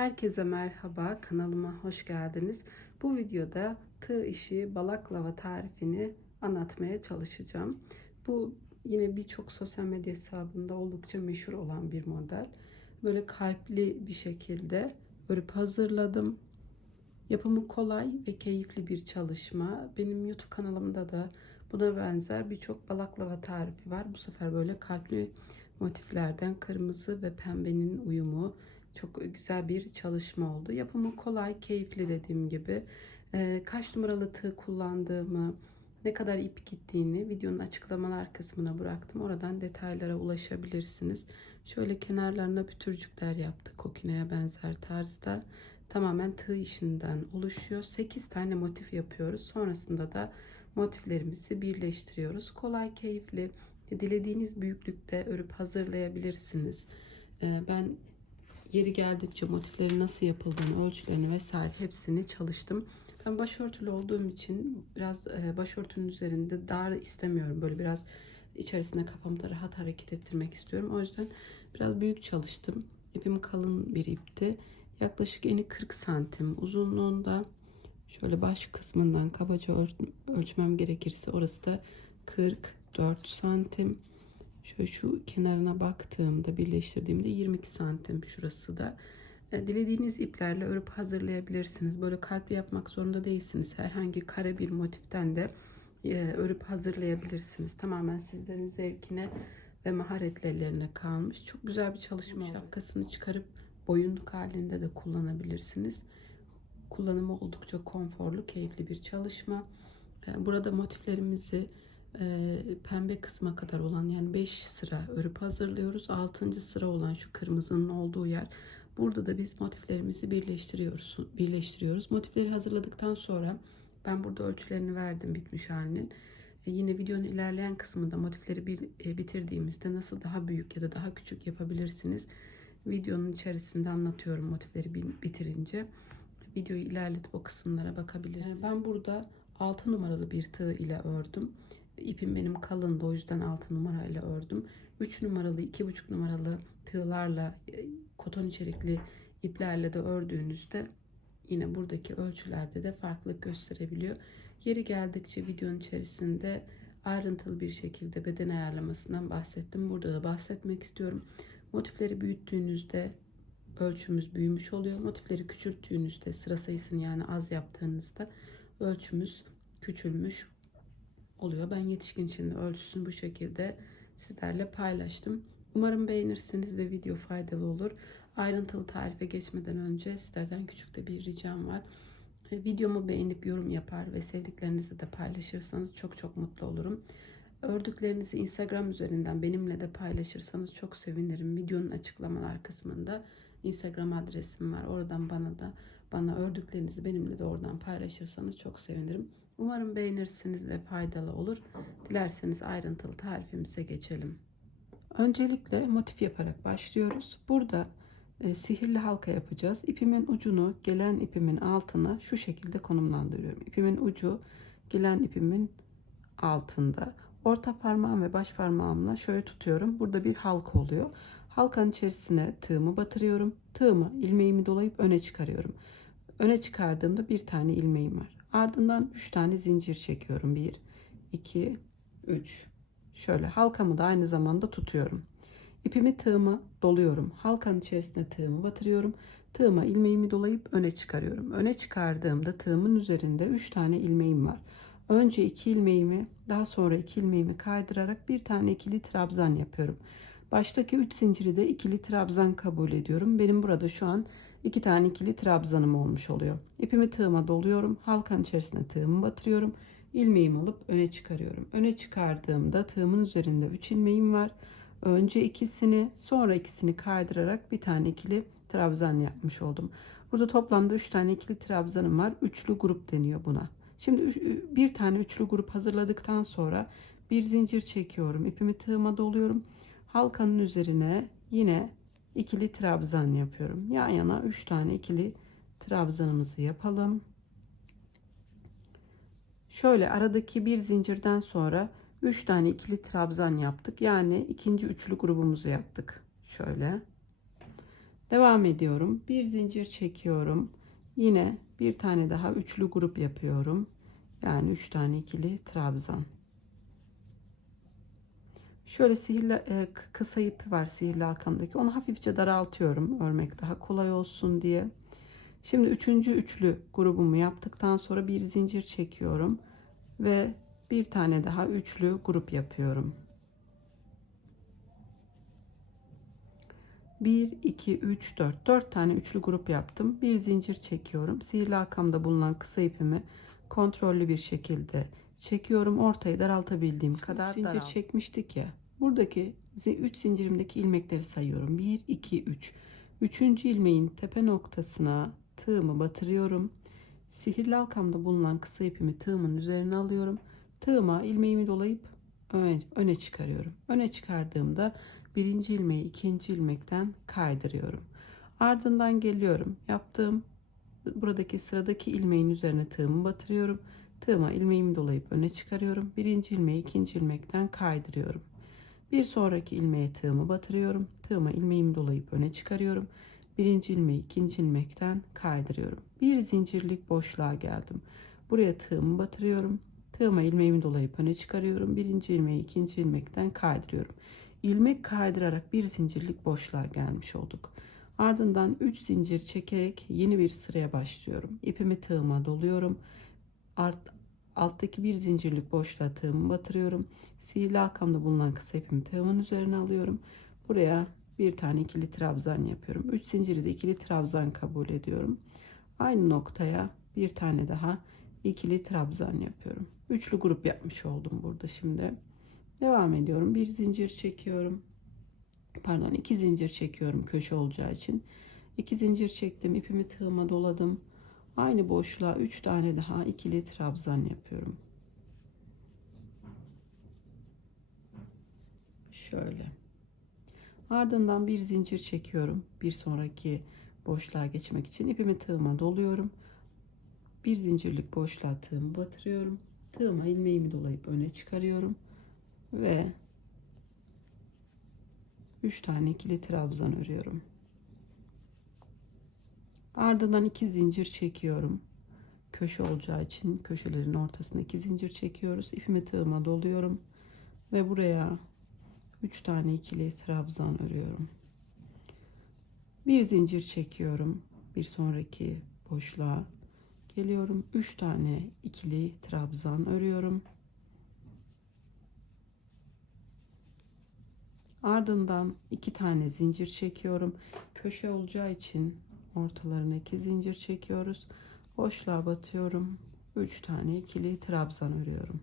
Herkese merhaba, kanalıma hoş geldiniz. Bu videoda tığ işi balaklava tarifini anlatmaya çalışacağım. Bu yine birçok sosyal medya hesabında oldukça meşhur olan bir model. Böyle kalpli bir şekilde örüp hazırladım. Yapımı kolay ve keyifli bir çalışma. Benim YouTube kanalımda da buna benzer birçok balaklava tarifi var. Bu sefer böyle kalpli motiflerden kırmızı ve pembenin uyumu çok güzel bir çalışma oldu. Yapımı kolay, keyifli dediğim gibi. Ee, kaç numaralı tığ kullandığımı, ne kadar ip gittiğini videonun açıklamalar kısmına bıraktım. Oradan detaylara ulaşabilirsiniz. Şöyle kenarlarına pütürcükler yaptık. Kokineye benzer tarzda. Tamamen tığ işinden oluşuyor. 8 tane motif yapıyoruz. Sonrasında da motiflerimizi birleştiriyoruz. Kolay, keyifli. Dilediğiniz büyüklükte örüp hazırlayabilirsiniz. Ee, ben yeri geldikçe motiflerin nasıl yapıldığını, ölçülerini vesaire hepsini çalıştım. Ben başörtülü olduğum için biraz e, başörtünün üzerinde dar istemiyorum. Böyle biraz içerisine kafamı da rahat hareket ettirmek istiyorum. O yüzden biraz büyük çalıştım. İpim kalın bir ipti. Yaklaşık eni 40 santim uzunluğunda. Şöyle baş kısmından kabaca ölçmem gerekirse orası da 44 santim. Şöyle şu kenarına baktığımda birleştirdiğimde 22 santim şurası da. E, dilediğiniz iplerle örüp hazırlayabilirsiniz. Böyle kalpli yapmak zorunda değilsiniz. Herhangi kare bir motiften de e, örüp hazırlayabilirsiniz. Tamamen sizlerin zevkine ve maharetlerine kalmış. Çok güzel bir çalışma. Şapkasını çıkarıp boyunluk halinde de kullanabilirsiniz. Kullanımı oldukça konforlu, keyifli bir çalışma. E, burada motiflerimizi e, pembe kısma kadar olan yani 5 sıra örüp hazırlıyoruz. 6. sıra olan şu kırmızının olduğu yer. Burada da biz motiflerimizi birleştiriyoruz. Birleştiriyoruz. Motifleri hazırladıktan sonra ben burada ölçülerini verdim bitmiş halinin. E, yine videonun ilerleyen kısmında motifleri bir, e, bitirdiğimizde nasıl daha büyük ya da daha küçük yapabilirsiniz. Videonun içerisinde anlatıyorum motifleri bitirince. Videoyu ilerletip o kısımlara bakabilirsiniz. Ben burada 6 numaralı bir tığ ile ördüm. İpim benim kalındı o yüzden 6 numarayla ördüm. 3 numaralı 2,5 numaralı tığlarla e, koton içerikli iplerle de ördüğünüzde yine buradaki ölçülerde de farklılık gösterebiliyor. Yeri geldikçe videonun içerisinde ayrıntılı bir şekilde beden ayarlamasından bahsettim. Burada da bahsetmek istiyorum. Motifleri büyüttüğünüzde ölçümüz büyümüş oluyor. Motifleri küçülttüğünüzde sıra sayısını yani az yaptığınızda ölçümüz küçülmüş oluyor. Ben yetişkin için ölçüsünü bu şekilde sizlerle paylaştım. Umarım beğenirsiniz ve video faydalı olur. Ayrıntılı tarife geçmeden önce sizlerden küçük de bir ricam var. E, videomu beğenip yorum yapar ve sevdiklerinizle de paylaşırsanız çok çok mutlu olurum. Ördüklerinizi Instagram üzerinden benimle de paylaşırsanız çok sevinirim. Videonun açıklamalar kısmında Instagram adresim var. Oradan bana da bana ördüklerinizi benimle de oradan paylaşırsanız çok sevinirim. Umarım beğenirsiniz ve faydalı olur. Dilerseniz ayrıntılı tarifimize geçelim. Öncelikle motif yaparak başlıyoruz. Burada e, sihirli halka yapacağız. İpimin ucunu gelen ipimin altına şu şekilde konumlandırıyorum. İpimin ucu gelen ipimin altında. Orta parmağım ve baş parmağımla şöyle tutuyorum. Burada bir halka oluyor. Halkanın içerisine tığımı batırıyorum. Tığımı ilmeğimi dolayıp öne çıkarıyorum. Öne çıkardığımda bir tane ilmeğim var. Ardından 3 tane zincir çekiyorum. 1, 2, 3. Şöyle halkamı da aynı zamanda tutuyorum. İpimi tığıma doluyorum. Halkanın içerisine tığımı batırıyorum. Tığıma ilmeğimi dolayıp öne çıkarıyorum. Öne çıkardığımda tığımın üzerinde 3 tane ilmeğim var. Önce 2 ilmeğimi daha sonra 2 ilmeğimi kaydırarak bir tane ikili trabzan yapıyorum. Baştaki 3 zinciri de ikili trabzan kabul ediyorum. Benim burada şu an 2 tane ikili trabzanım olmuş oluyor. İpimi tığıma doluyorum. Halkanın içerisine tığımı batırıyorum. İlmeğimi alıp öne çıkarıyorum. Öne çıkardığımda tığımın üzerinde 3 ilmeğim var. Önce ikisini sonra ikisini kaydırarak bir tane ikili trabzan yapmış oldum. Burada toplamda 3 tane ikili trabzanım var. Üçlü grup deniyor buna. Şimdi bir tane üçlü grup hazırladıktan sonra bir zincir çekiyorum. İpimi tığıma doluyorum. Halkanın üzerine yine ikili trabzan yapıyorum. Yan yana 3 tane ikili trabzanımızı yapalım. Şöyle aradaki bir zincirden sonra 3 tane ikili trabzan yaptık. Yani ikinci üçlü grubumuzu yaptık. Şöyle. Devam ediyorum. Bir zincir çekiyorum. Yine bir tane daha üçlü grup yapıyorum. Yani üç tane ikili trabzan. Şöyle sihirli e, kısa ipi var sihirli halkamdaki. Onu hafifçe daraltıyorum örmek daha kolay olsun diye. Şimdi üçüncü üçlü grubumu yaptıktan sonra bir zincir çekiyorum ve bir tane daha üçlü grup yapıyorum. 1 2 3 4 4 tane üçlü grup yaptım. Bir zincir çekiyorum. Sihirli halkamda bulunan kısa ipimi kontrollü bir şekilde çekiyorum. Ortayı daraltabildiğim kadar zincir daralt. çekmiştik ya. Buradaki 3 zincirimdeki ilmekleri sayıyorum. 1 2 3. Üçüncü ilmeğin tepe noktasına tığımı batırıyorum. Sihirli halkamda bulunan kısa ipimi tığımın üzerine alıyorum. Tığıma ilmeğimi dolayıp öne, öne çıkarıyorum. Öne çıkardığımda birinci ilmeği ikinci ilmekten kaydırıyorum. Ardından geliyorum. Yaptığım buradaki sıradaki ilmeğin üzerine tığımı batırıyorum. Tığıma ilmeğimi dolayıp öne çıkarıyorum. Birinci ilmeği ikinci ilmekten kaydırıyorum. Bir sonraki ilmeğe tığımı batırıyorum. Tığıma ilmeğimi dolayıp öne çıkarıyorum. Birinci ilmeği ikinci ilmekten kaydırıyorum. Bir zincirlik boşluğa geldim. Buraya tığımı batırıyorum. Tığıma ilmeğimi dolayıp öne çıkarıyorum. Birinci ilmeği ikinci ilmekten kaydırıyorum. İlmek kaydırarak bir zincirlik boşluğa gelmiş olduk. Ardından 3 zincir çekerek yeni bir sıraya başlıyorum. İpimi tığıma doluyorum. Alttaki bir zincirlik boşluğa tığımı batırıyorum. Sihirli halkamda bulunan kısa ipimi tığımın üzerine alıyorum. Buraya bir tane ikili trabzan yapıyorum. 3 zinciri de ikili trabzan kabul ediyorum. Aynı noktaya bir tane daha ikili trabzan yapıyorum. Üçlü grup yapmış oldum burada şimdi. Devam ediyorum. Bir zincir çekiyorum. Pardon iki zincir çekiyorum köşe olacağı için. İki zincir çektim. ipimi tığıma doladım. Aynı boşluğa üç tane daha ikili trabzan yapıyorum. Şöyle. Ardından bir zincir çekiyorum. Bir sonraki boşluğa geçmek için ipimi tığıma doluyorum. Bir zincirlik boşluğa tığımı batırıyorum. Tığıma ilmeğimi dolayıp öne çıkarıyorum ve 3 tane ikili trabzan örüyorum. Ardından iki zincir çekiyorum. Köşe olacağı için köşelerin ortasına iki zincir çekiyoruz. İpimi tığıma doluyorum ve buraya 3 tane ikili trabzan örüyorum. Bir zincir çekiyorum. Bir sonraki boşluğa geliyorum. 3 tane ikili trabzan örüyorum. Ardından iki tane zincir çekiyorum. Köşe olacağı için ortalarına iki zincir çekiyoruz. Boşluğa batıyorum. Üç tane ikili trabzan örüyorum.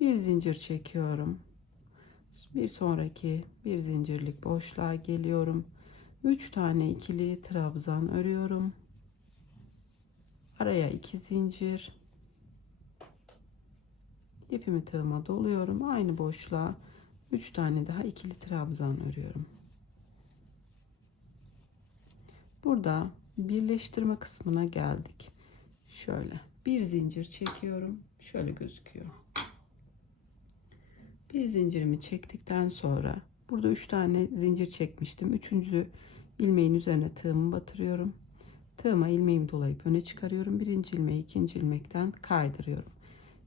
Bir zincir çekiyorum. Bir sonraki bir zincirlik boşluğa geliyorum. Üç tane ikili trabzan örüyorum. Araya iki zincir ipimi tığıma doluyorum aynı boşluğa 3 tane daha ikili trabzan örüyorum burada birleştirme kısmına geldik. Şöyle bir zincir çekiyorum. Şöyle gözüküyor. Bir zincirimi çektikten sonra burada 3 tane zincir çekmiştim. Üçüncü ilmeğin üzerine tığımı batırıyorum. Tığıma ilmeğimi dolayıp öne çıkarıyorum. Birinci ilmeği ikinci ilmekten kaydırıyorum.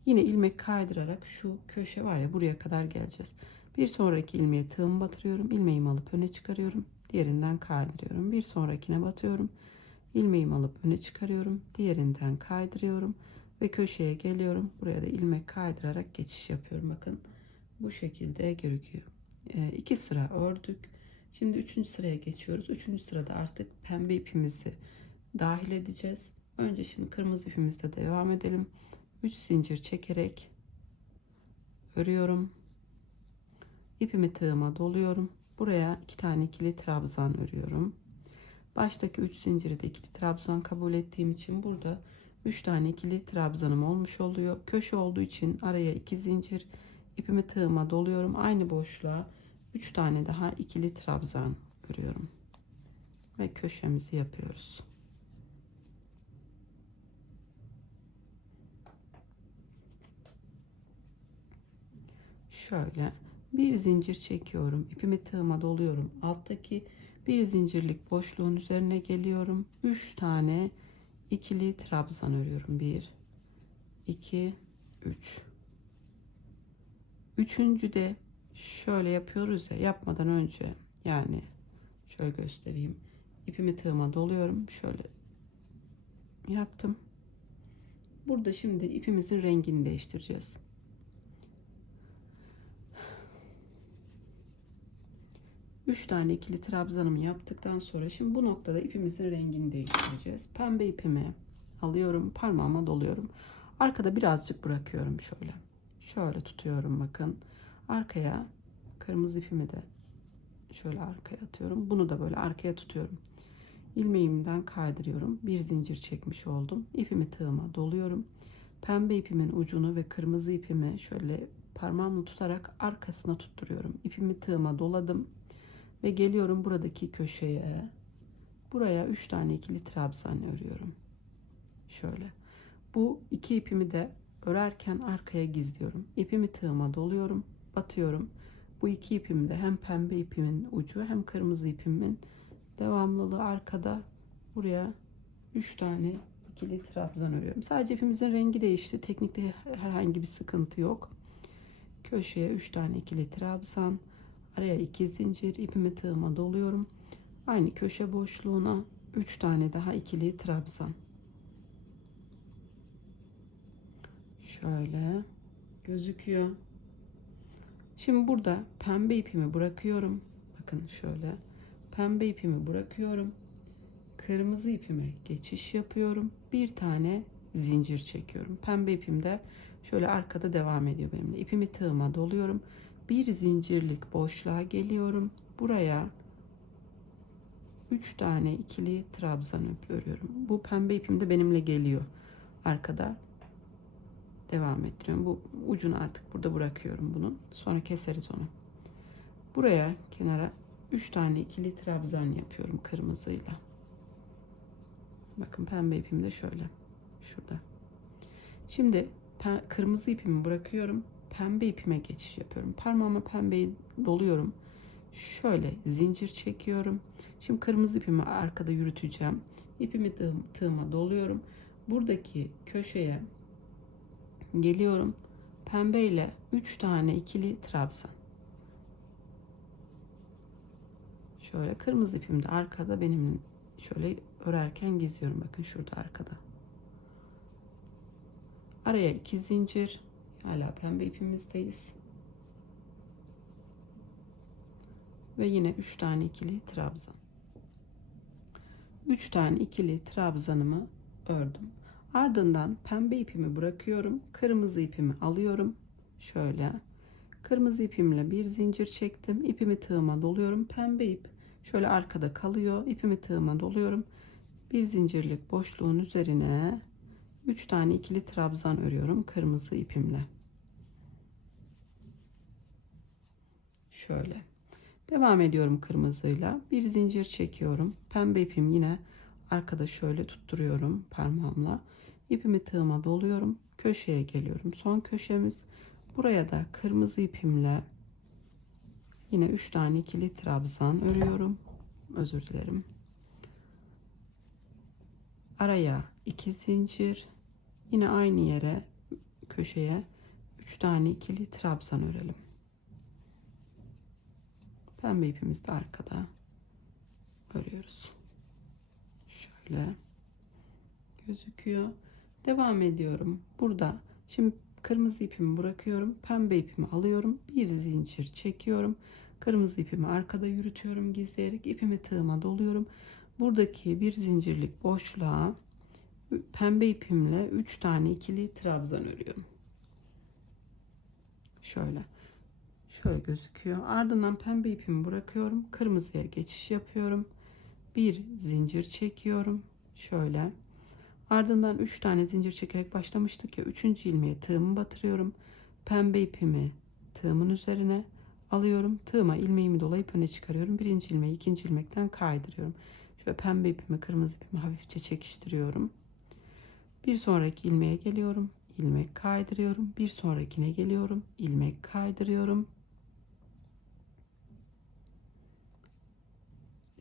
Yine ilmek kaydırarak şu köşe var ya buraya kadar geleceğiz. Bir sonraki ilmeğe tığımı batırıyorum. ilmeğimi alıp öne çıkarıyorum. Diğerinden kaydırıyorum. Bir sonrakine batıyorum. ilmeğimi alıp öne çıkarıyorum. Diğerinden kaydırıyorum. Ve köşeye geliyorum. Buraya da ilmek kaydırarak geçiş yapıyorum. Bakın bu şekilde görüküyor. E, iki sıra ördük. Şimdi üçüncü sıraya geçiyoruz. Üçüncü sırada artık pembe ipimizi dahil edeceğiz. Önce şimdi kırmızı ipimizle devam edelim. 3 zincir çekerek örüyorum. İpimi tığıma doluyorum. Buraya iki tane ikili trabzan örüyorum. Baştaki 3 zinciri de ikili trabzan kabul ettiğim için burada 3 tane ikili trabzanım olmuş oluyor. Köşe olduğu için araya 2 zincir ipimi tığıma doluyorum. Aynı boşluğa 3 tane daha ikili trabzan örüyorum. Ve köşemizi yapıyoruz. şöyle Bir zincir çekiyorum. İpimi tığıma doluyorum. Alttaki bir zincirlik boşluğun üzerine geliyorum. 3 tane ikili trabzan örüyorum. 1 2 3 Üçüncü de şöyle yapıyoruz ya yapmadan önce yani şöyle göstereyim. İpimi tığıma doluyorum. Şöyle yaptım. Burada şimdi ipimizin rengini değiştireceğiz. Üç tane ikili trabzanımı yaptıktan sonra şimdi bu noktada ipimizin rengini değiştireceğiz. Pembe ipimi alıyorum, parmağıma doluyorum. Arkada birazcık bırakıyorum şöyle. Şöyle tutuyorum bakın. Arkaya kırmızı ipimi de şöyle arkaya atıyorum. Bunu da böyle arkaya tutuyorum. İlmeğimden kaydırıyorum. Bir zincir çekmiş oldum. İpimi tığıma doluyorum. Pembe ipimin ucunu ve kırmızı ipimi şöyle parmağımla tutarak arkasına tutturuyorum. İpimi tığıma doladım ve geliyorum buradaki köşeye. Buraya 3 tane ikili trabzan örüyorum. Şöyle. Bu iki ipimi de örerken arkaya gizliyorum. İpimi tığıma doluyorum, batıyorum. Bu iki ipim de hem pembe ipimin ucu hem kırmızı ipimin devamlılığı arkada buraya 3 tane ikili trabzan örüyorum. Sadece ipimizin rengi değişti. Teknikte herhangi bir sıkıntı yok. Köşeye 3 tane ikili trabzan, araya 2 zincir, ipimi tığıma doluyorum. Aynı köşe boşluğuna 3 tane daha ikili trabzan. Şöyle gözüküyor. Şimdi burada pembe ipimi bırakıyorum. Bakın şöyle pembe ipimi bırakıyorum. Kırmızı ipime geçiş yapıyorum. Bir tane zincir çekiyorum. Pembe ipim de şöyle arkada devam ediyor benimle. İpimi tığıma doluyorum. Bir zincirlik boşluğa geliyorum. Buraya 3 tane ikili trabzan örüyorum. Bu pembe ipim de benimle geliyor. Arkada devam ettiriyorum. Bu ucunu artık burada bırakıyorum bunun. Sonra keseriz onu. Buraya kenara 3 tane ikili trabzan yapıyorum kırmızıyla. Bakın pembe ipim de şöyle. Şurada. Şimdi kırmızı ipimi bırakıyorum. Pembe ipime geçiş yapıyorum. Parmağıma pembeyi doluyorum. Şöyle zincir çekiyorum. Şimdi kırmızı ipimi arkada yürüteceğim. İpimi tığıma doluyorum. Buradaki köşeye geliyorum. Pembe ile 3 tane ikili trabzan. Şöyle kırmızı ipim de arkada benim şöyle örerken gizliyorum. Bakın şurada arkada. Araya iki zincir. Hala pembe ipimizdeyiz. Ve yine 3 tane ikili trabzan. 3 tane ikili trabzanımı ördüm. Ardından pembe ipimi bırakıyorum. Kırmızı ipimi alıyorum. Şöyle. Kırmızı ipimle bir zincir çektim. İpimi tığıma doluyorum. Pembe ip şöyle arkada kalıyor. İpimi tığıma doluyorum. Bir zincirlik boşluğun üzerine 3 tane ikili trabzan örüyorum kırmızı ipimle. Şöyle. Devam ediyorum kırmızıyla. Bir zincir çekiyorum. Pembe ipim yine arkada şöyle tutturuyorum parmağımla. İpimi tığıma doluyorum. Köşeye geliyorum. Son köşemiz. Buraya da kırmızı ipimle yine 3 tane ikili trabzan örüyorum. Özür dilerim. Araya 2 zincir. Yine aynı yere köşeye 3 tane ikili trabzan örelim. Pembe ipimiz de arkada örüyoruz. Şöyle gözüküyor. Devam ediyorum. Burada şimdi kırmızı ipimi bırakıyorum. Pembe ipimi alıyorum. Bir zincir çekiyorum. Kırmızı ipimi arkada yürütüyorum gizleyerek. ipimi tığıma doluyorum. Buradaki bir zincirlik boşluğa pembe ipimle 3 tane ikili trabzan örüyorum. Şöyle. Şöyle gözüküyor. Ardından pembe ipimi bırakıyorum. Kırmızıya geçiş yapıyorum. Bir zincir çekiyorum. Şöyle. Ardından 3 tane zincir çekerek başlamıştık ya. 3. ilmeğe tığımı batırıyorum. Pembe ipimi tığımın üzerine alıyorum. Tığıma ilmeğimi dolayıp öne çıkarıyorum. Birinci ilmeği ikinci ilmekten kaydırıyorum. Şöyle pembe ipimi kırmızı ipimi hafifçe çekiştiriyorum. Bir sonraki ilmeğe geliyorum. ilmek kaydırıyorum. Bir sonrakine geliyorum. ilmek kaydırıyorum.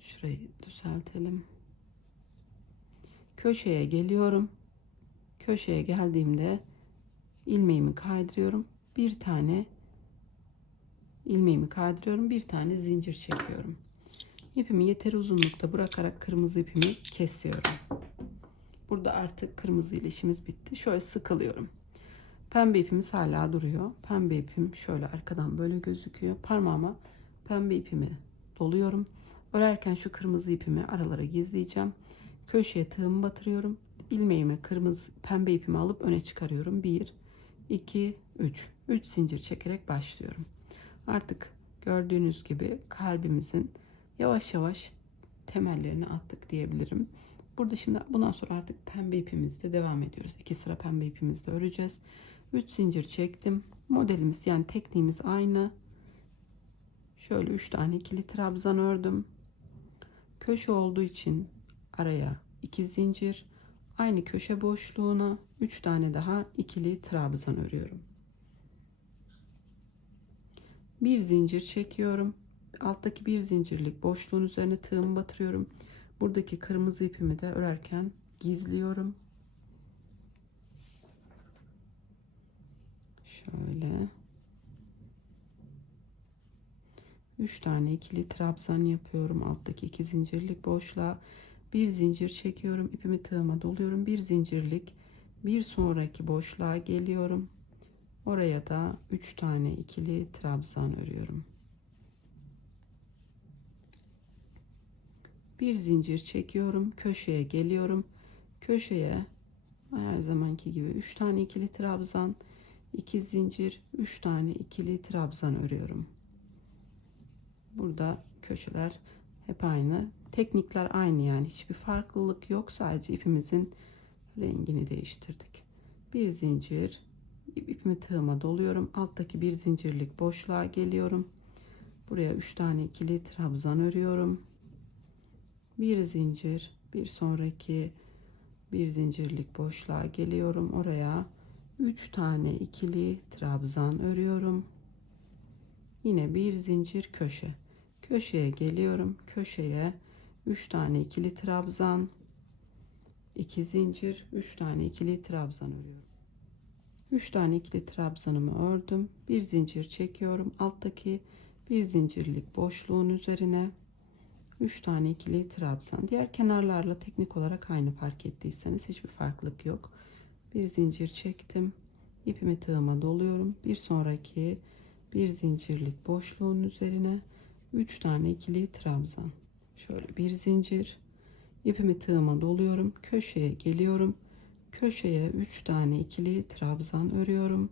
Şurayı düzeltelim. Köşeye geliyorum. Köşeye geldiğimde ilmeğimi kaydırıyorum. Bir tane ilmeğimi kaydırıyorum. Bir tane zincir çekiyorum. İpimi yeteri uzunlukta bırakarak kırmızı ipimi kesiyorum. Burada artık kırmızı ile işimiz bitti. Şöyle sıkılıyorum. Pembe ipimiz hala duruyor. Pembe ipim şöyle arkadan böyle gözüküyor. Parmağıma pembe ipimi doluyorum. Örerken şu kırmızı ipimi aralara gizleyeceğim. Köşeye tığımı batırıyorum. İlmeğime kırmızı pembe ipimi alıp öne çıkarıyorum. 1 2 3. 3 zincir çekerek başlıyorum. Artık gördüğünüz gibi kalbimizin yavaş yavaş temellerini attık diyebilirim. Burada şimdi bundan sonra artık pembe ipimizle devam ediyoruz. İki sıra pembe ipimizle öreceğiz. 3 zincir çektim. Modelimiz yani tekniğimiz aynı. Şöyle 3 tane ikili trabzan ördüm. Köşe olduğu için araya 2 zincir. Aynı köşe boşluğuna 3 tane daha ikili trabzan örüyorum. Bir zincir çekiyorum. Alttaki bir zincirlik boşluğun üzerine tığımı batırıyorum. Buradaki kırmızı ipimi de örerken gizliyorum. Şöyle. 3 tane ikili trabzan yapıyorum. Alttaki iki zincirlik boşluğa bir zincir çekiyorum. ipimi tığıma doluyorum. Bir zincirlik bir sonraki boşluğa geliyorum. Oraya da 3 tane ikili trabzan örüyorum. Bir zincir çekiyorum. Köşeye geliyorum. Köşeye her zamanki gibi 3 tane ikili trabzan, 2 zincir, 3 tane ikili trabzan örüyorum. Burada köşeler hep aynı. Teknikler aynı yani hiçbir farklılık yok. Sadece ipimizin rengini değiştirdik. Bir zincir, ipimi tığıma doluyorum. Alttaki bir zincirlik boşluğa geliyorum. Buraya 3 tane ikili trabzan örüyorum. Bir zincir, bir sonraki bir zincirlik boşluğa geliyorum. Oraya 3 tane ikili trabzan örüyorum. Yine bir zincir köşe. Köşeye geliyorum. Köşeye 3 tane ikili trabzan, 2 zincir, 3 tane ikili trabzan örüyorum. 3 tane ikili trabzanımı ördüm. Bir zincir çekiyorum. Alttaki bir zincirlik boşluğun üzerine 3 tane ikili trabzan. Diğer kenarlarla teknik olarak aynı fark ettiyseniz hiçbir farklılık yok. Bir zincir çektim. İpimi tığıma doluyorum. Bir sonraki bir zincirlik boşluğun üzerine 3 tane ikili trabzan. Şöyle bir zincir. ipimi tığıma doluyorum. Köşeye geliyorum. Köşeye 3 tane ikili trabzan örüyorum.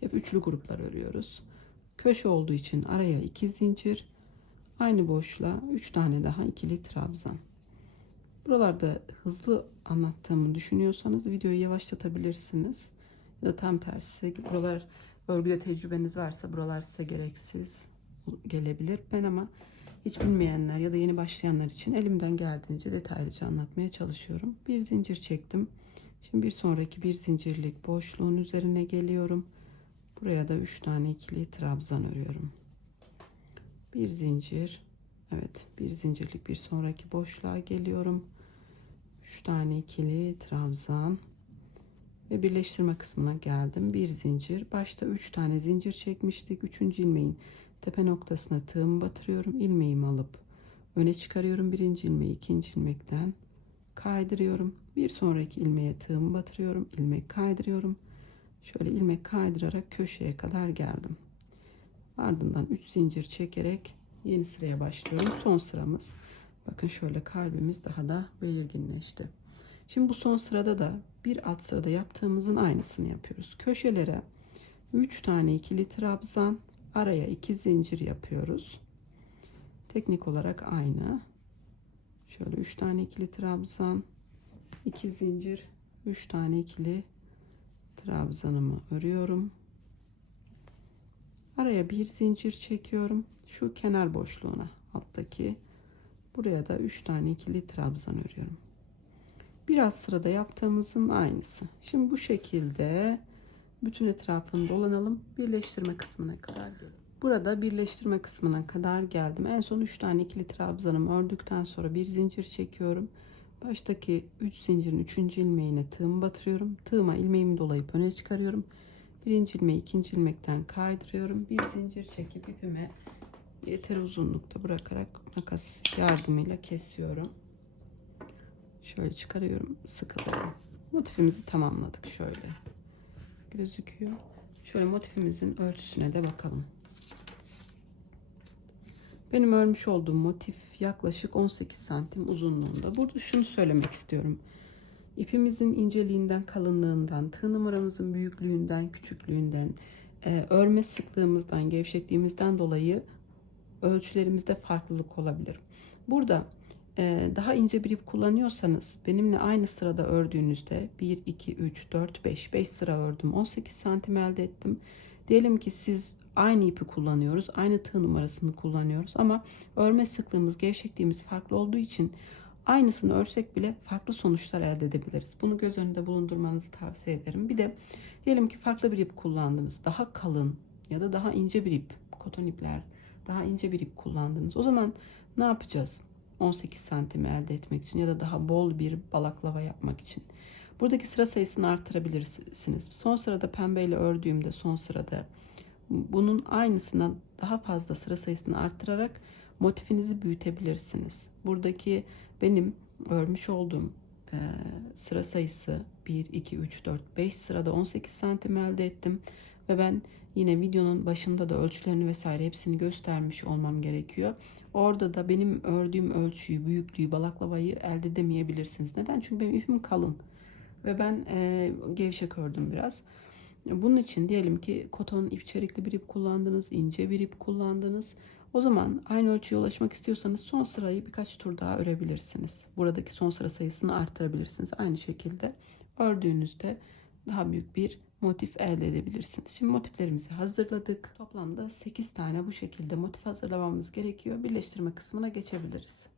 Hep üçlü gruplar örüyoruz. Köşe olduğu için araya 2 zincir. Aynı boşluğa 3 tane daha ikili trabzan. Buralarda hızlı anlattığımı düşünüyorsanız videoyu yavaşlatabilirsiniz. Ya da tam tersi buralar örgüde tecrübeniz varsa buralar size gereksiz gelebilir. Ben ama hiç bilmeyenler ya da yeni başlayanlar için elimden geldiğince detaylıca anlatmaya çalışıyorum. Bir zincir çektim. Şimdi bir sonraki bir zincirlik boşluğun üzerine geliyorum. Buraya da 3 tane ikili trabzan örüyorum. Bir zincir. Evet, bir zincirlik bir sonraki boşluğa geliyorum. 3 tane ikili trabzan ve birleştirme kısmına geldim. Bir zincir. Başta 3 tane zincir çekmiştik. 3. ilmeğin tepe noktasına tığımı batırıyorum. ilmeğimi alıp öne çıkarıyorum. Birinci ilmeği ikinci ilmekten kaydırıyorum. Bir sonraki ilmeğe tığımı batırıyorum. ilmek kaydırıyorum. Şöyle ilmek kaydırarak köşeye kadar geldim. Ardından 3 zincir çekerek yeni sıraya başlıyorum. Son sıramız. Bakın şöyle kalbimiz daha da belirginleşti. Şimdi bu son sırada da bir alt sırada yaptığımızın aynısını yapıyoruz. Köşelere 3 tane ikili trabzan, araya 2 zincir yapıyoruz. Teknik olarak aynı. Şöyle 3 tane ikili trabzan, 2 zincir, 3 tane ikili trabzanımı örüyorum. Araya bir zincir çekiyorum. Şu kenar boşluğuna alttaki buraya da 3 tane ikili trabzan örüyorum. Bir alt sırada yaptığımızın aynısı. Şimdi bu şekilde bütün etrafını dolanalım. Birleştirme kısmına kadar gelin. Burada birleştirme kısmına kadar geldim. En son 3 tane ikili trabzanımı ördükten sonra bir zincir çekiyorum. Baştaki 3 zincirin 3. ilmeğine tığımı batırıyorum. Tığıma ilmeğimi dolayıp öne çıkarıyorum. Birinci ilmeği ikinci ilmekten kaydırıyorum. Bir zincir çekip ipime yeter uzunlukta bırakarak makas yardımıyla kesiyorum. Şöyle çıkarıyorum, sıkılıyorum. Motifimizi tamamladık şöyle. Gözüküyor. Şöyle motifimizin ölçüsüne de bakalım. Benim örmüş olduğum motif yaklaşık 18 santim uzunluğunda. Burada şunu söylemek istiyorum. İpimizin inceliğinden, kalınlığından, tığ numaramızın büyüklüğünden, küçüklüğünden, e, örme sıklığımızdan, gevşekliğimizden dolayı ölçülerimizde farklılık olabilir. Burada daha ince bir ip kullanıyorsanız benimle aynı sırada ördüğünüzde 1, 2, 3, 4, 5, 5 sıra ördüm. 18 santim elde ettim. Diyelim ki siz aynı ipi kullanıyoruz. Aynı tığ numarasını kullanıyoruz ama örme sıklığımız, gevşekliğimiz farklı olduğu için aynısını örsek bile farklı sonuçlar elde edebiliriz. Bunu göz önünde bulundurmanızı tavsiye ederim. Bir de diyelim ki farklı bir ip kullandınız. Daha kalın ya da daha ince bir ip, koton ipler, daha ince bir ip kullandınız. O zaman ne yapacağız? 18 santim elde etmek için ya da daha bol bir balaklava yapmak için. Buradaki sıra sayısını artırabilirsiniz. Son sırada pembeyle ördüğümde son sırada bunun aynısından daha fazla sıra sayısını arttırarak motifinizi büyütebilirsiniz. Buradaki benim örmüş olduğum e, sıra sayısı 1, 2, 3, 4, 5 sırada 18 santim elde ettim. Ve ben yine videonun başında da ölçülerini vesaire hepsini göstermiş olmam gerekiyor. Orada da benim ördüğüm ölçüyü, büyüklüğü, balaklavayı elde edemeyebilirsiniz. Neden? Çünkü benim ipim kalın. Ve ben e, gevşek ördüm biraz. Bunun için diyelim ki koton ip çelikli bir ip kullandınız, ince bir ip kullandınız. O zaman aynı ölçüye ulaşmak istiyorsanız son sırayı birkaç tur daha örebilirsiniz. Buradaki son sıra sayısını arttırabilirsiniz. Aynı şekilde ördüğünüzde daha büyük bir motif elde edebilirsiniz. Şimdi motiflerimizi hazırladık. Toplamda 8 tane bu şekilde motif hazırlamamız gerekiyor. Birleştirme kısmına geçebiliriz.